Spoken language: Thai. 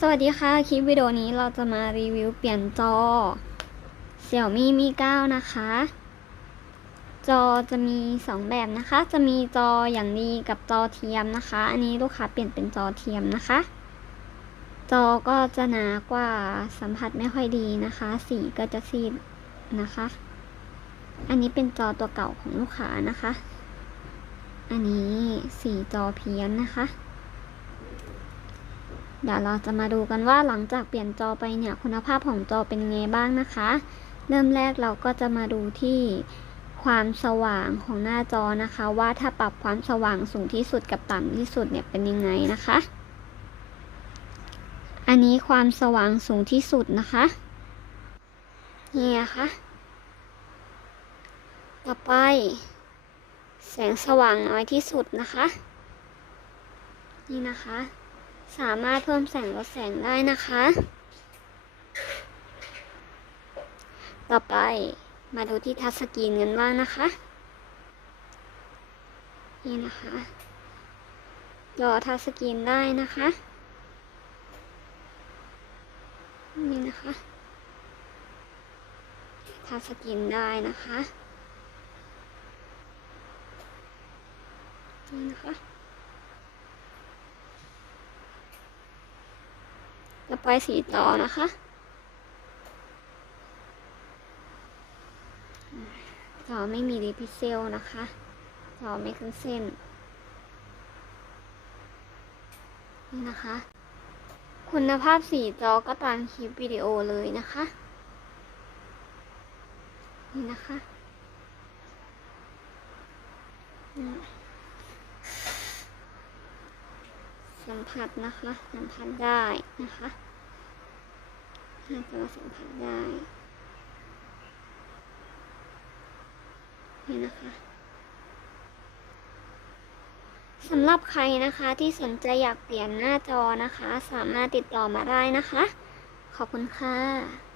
สวัสดีค่ะ คลิปวิดีโอนี้เราจะมารีวิวเปลี่ยนจอ Xiaomi Mi 9 นะคะ จอจะมี 2 แบบนะคะ จะมีจออย่างดีกับจอเทียมนะคะ อันนี้ลูกค้าเปลี่ยนเป็นจอเทียมนะคะ จอก็จะหนากว่าสัมผัสไม่ค่อยดีนะคะ สีก็จะซีดนะคะ อันนี้เป็นจอตัวเก่าของลูกค้านะคะ อันนี้สีจอเพี้ยนนะคะ เดี๋ยวเราจะมาดูกันว่าหลังจากเปลี่ยนจอไปเนี่ยคุณภาพของจอเป็นไงบ้างนะคะ เริ่มแรกเราก็จะมาดูที่ความสว่างของหน้าจอนะคะ ว่าถ้าปรับความสว่างสูงที่สุดกับต่ำที่สุดเนี่ยเป็นยังไงนะคะ อันนี้ความสว่างสูงที่สุดนะคะนี่นะคะต่อไป แสงสว่างน้อยที่สุดนะคะ นี่นะคะ สามารถเพิ่มแสงลดแสงได้นะคะ ต่อไปมาดูที่ทัชสกรีนกันบ้างนะคะ นี่นะคะจอทัชสกรีนได้นะคะ นี่นะคะทัชสกรีนได้นะคะนี่นะคะ ต่อไปสีจอนะคะจอไม่มีดีพิเซลนะคะจอไม่ขึ้นเส้น นี่นะคะ คุณภาพสีจอก็ตามคลิปวิดีโอเลยนะคะ นี่นะคะอืม สัมผัสนะคะสัมผัสได้นะคะหน้าจอสัมผัสได้นี่นะคะสำหรับใครนะคะที่สนใจอยากเปลี่ยนหน้าจอนะคะ สามารถติดต่อมาได้นะคะ ขอบคุณค่ะ